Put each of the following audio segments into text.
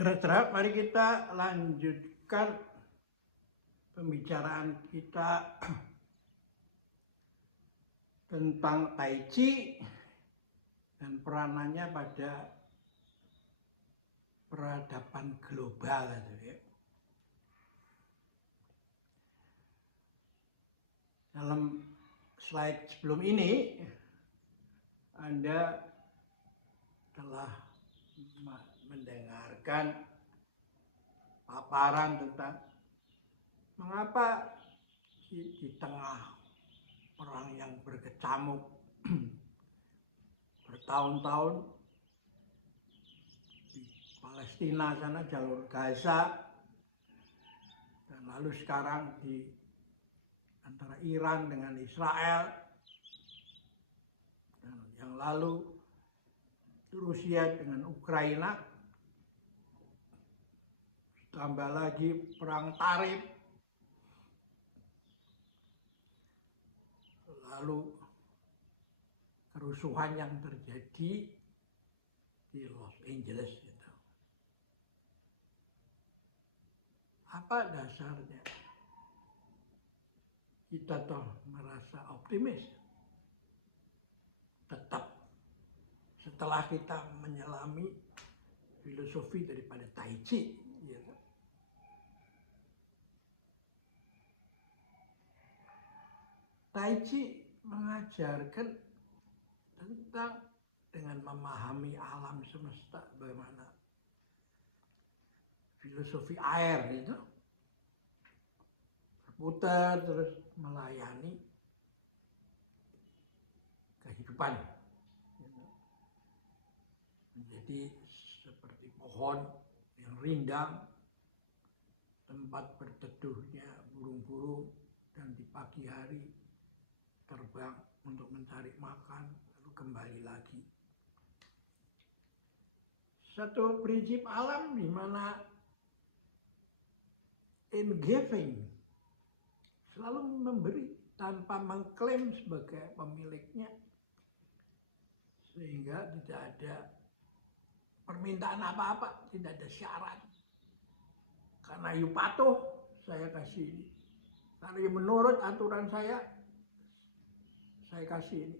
Saudara, mari kita lanjutkan pembicaraan kita tentang Tai Chi dan peranannya pada peradaban global. Dalam slide sebelum ini, Anda telah mendengarkan paparan tentang mengapa di tengah perang yang berkecamuk bertahun-tahun di Palestina sana, jalur Gaza, dan lalu sekarang di antara Iran dengan Israel, dan yang lalu Rusia dengan Ukraina, tambah lagi perang tarif, lalu kerusuhan yang terjadi di Los Angeles gitu. Apa dasarnya? Kita toh merasa optimis. Tetap setelah kita menyelami filosofi daripada Tai Chi, gitu. Tai Chi mengajarkan tentang dengan memahami alam semesta, bagaimana filosofi air itu berputar terus melayani kehidupan, gitu. Menjadi seperti pohon yang rindang, tempat berteduhnya burung-burung, dan di pagi hari terbang untuk mencari makan lalu kembali lagi. Satu prinsip alam di mana in giving selalu memberi tanpa mengklaim sebagai pemiliknya, sehingga tidak ada permintaan apa-apa, tidak ada syarat. Karena you patuh, saya kasih ini. Karena you menurut aturan saya kasih ini.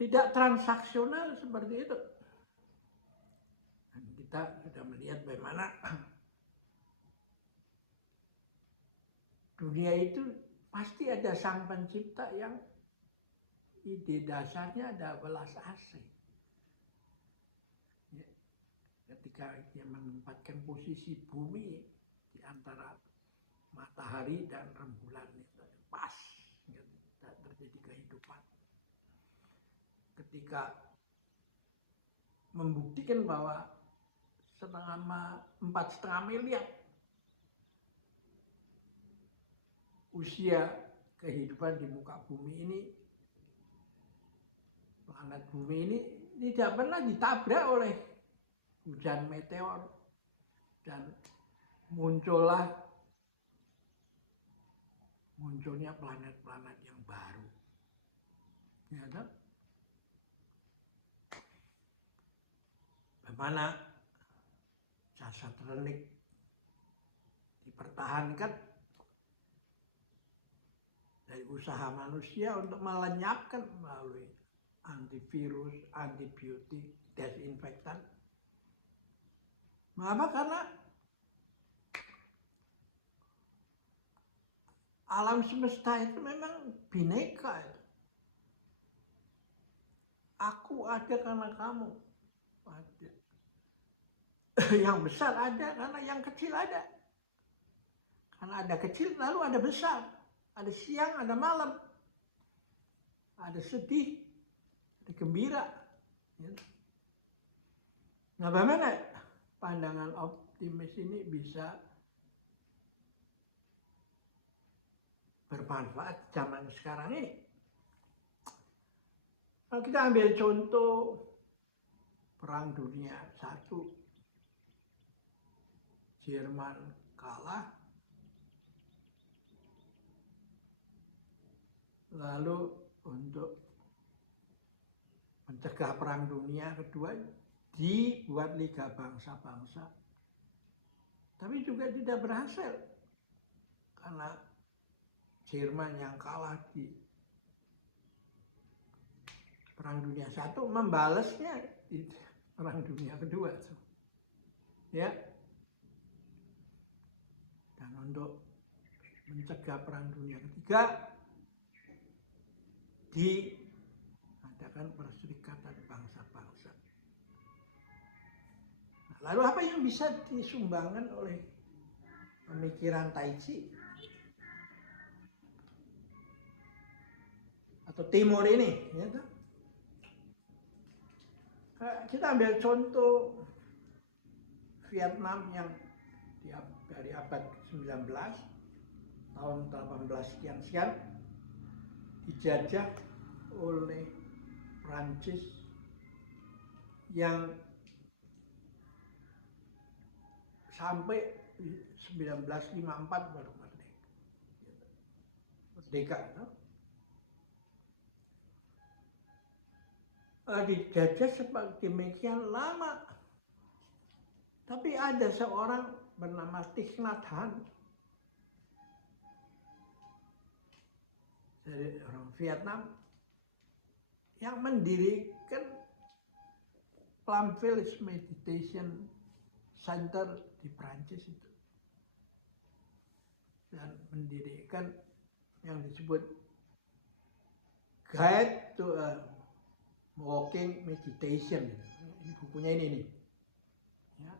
Tidak transaksional seperti itu. Dan kita sudah melihat bagaimana dunia itu pasti ada sang pencipta yang ide dasarnya ada belas asih. Ya, ketika dia menempatkan posisi bumi di antara matahari dan rembulan itu pas, tidak terjadi kehidupan. Ketika membuktikan bahwa selama 4,5 miliar usia kehidupan di muka bumi ini, planet bumi ini tidak pernah ditabrak oleh hujan meteor, dan munculnya planet-planet yang baru. Ya, kan? Bagaimana jasad relik dipertahankan dari usaha manusia untuk melenyapkan melalui antivirus, antibiotik, desinfektan. Mengapa? Karena alam semesta itu memang bineka. Aku ada karena kamu ada. Yang besar ada karena yang kecil ada. Karena ada kecil lalu ada besar. Ada siang, ada malam. Ada sedih, ada gembira. Nah, bagaimana pandangan optimis ini bisa bermanfaat zaman sekarang ini? Kalau kita ambil contoh Perang Dunia I, Jerman kalah, lalu untuk mencegah Perang Dunia Kedua dibuat Liga Bangsa-Bangsa, tapi juga tidak berhasil karena Jerman yang kalah di Perang Dunia I membalasnya di Perang Dunia Kedua. Ya. Dan untuk mencegah Perang Dunia Ketiga diadakan Perserikatan Bangsa-Bangsa. Nah, lalu apa yang bisa disumbangkan oleh pemikiran Tai Chi atau Timur ini? Ya, kita ambil contoh Vietnam yang dari abad 19 tahun 18 sekian dijajah oleh Prancis yang sampai 1954 baru merdeka. Dijajah sedemikian lama, tapi ada seorang bernama Thich Nhat Hanh dari orang Vietnam yang mendirikan Plum Village Meditation Center di Prancis itu, dan mendirikan yang disebut Guide to a Walking Meditation. Ini bukunya ini nih. Ya.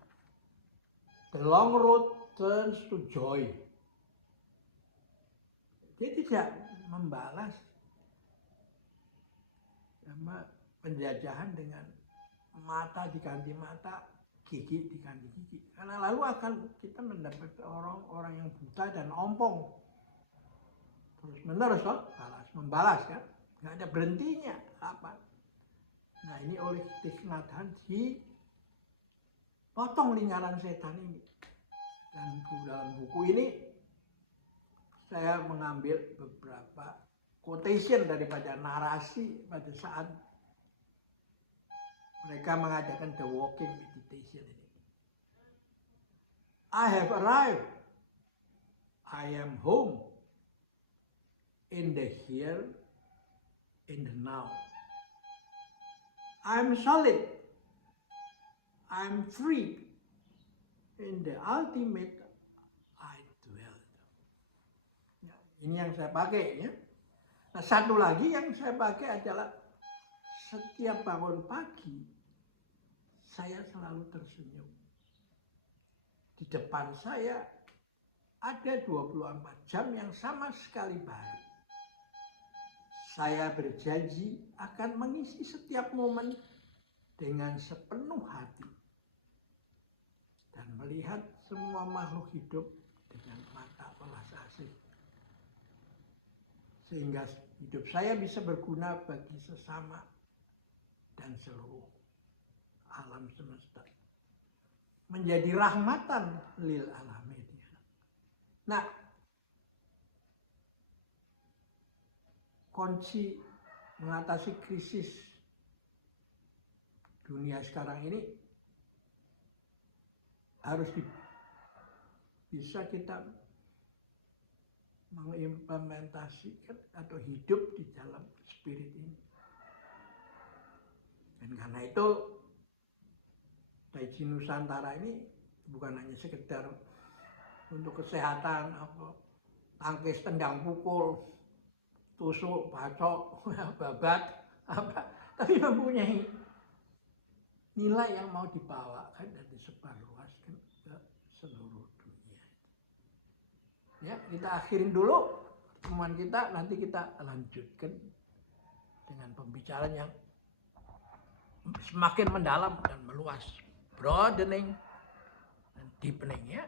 The Long Road Turns to Joy. Dia tidak membalas sama penjajahan dengan mata diganti mata, gigi diganti gigi. Karena lalu akan kita mendapat orang-orang yang buta dan ompong. Terus menerus membalas kan. Nggak ada berhentinya apa. Nah, ini oleh Thich Nhat Hanh dipotong lingkaran setan ini. Dan dalam buku ini saya mengambil beberapa quotation daripada narasi pada saat mereka mengadakan the walking meditation ini. I have arrived. I am home. In the here, in the now. I'm solid. I'm free. In the ultimate, I dwell. Ya, ini yang saya pakai ya. Nah, satu lagi yang saya pakai adalah setiap bangun pagi, saya selalu tersenyum. Di depan saya ada 24 jam yang sama sekali baru. Saya berjanji akan mengisi setiap momen dengan sepenuh hati dan melihat semua makhluk hidup dengan mata welas asih, sehingga hidup saya bisa berguna bagi sesama dan seluruh alam semesta, menjadi rahmatan lil alamin. Nah, kunci mengatasi krisis dunia sekarang ini harus bisa kita mengimplementasikan atau hidup di dalam spirit ini. Dan karena itu Tai Chi Nusantara ini bukan hanya sekedar untuk kesehatan, tangkis, tendang, pukul, tusuk, bacok, babat, tapi mempunyai nilai yang mau dibawakan dan disebarluaskan ke seluruh dunia. Ya, kita akhirin dulu pertemuan kita, nanti kita lanjutkan dengan pembicaraan yang semakin mendalam dan meluas, broadening dan deepening ya.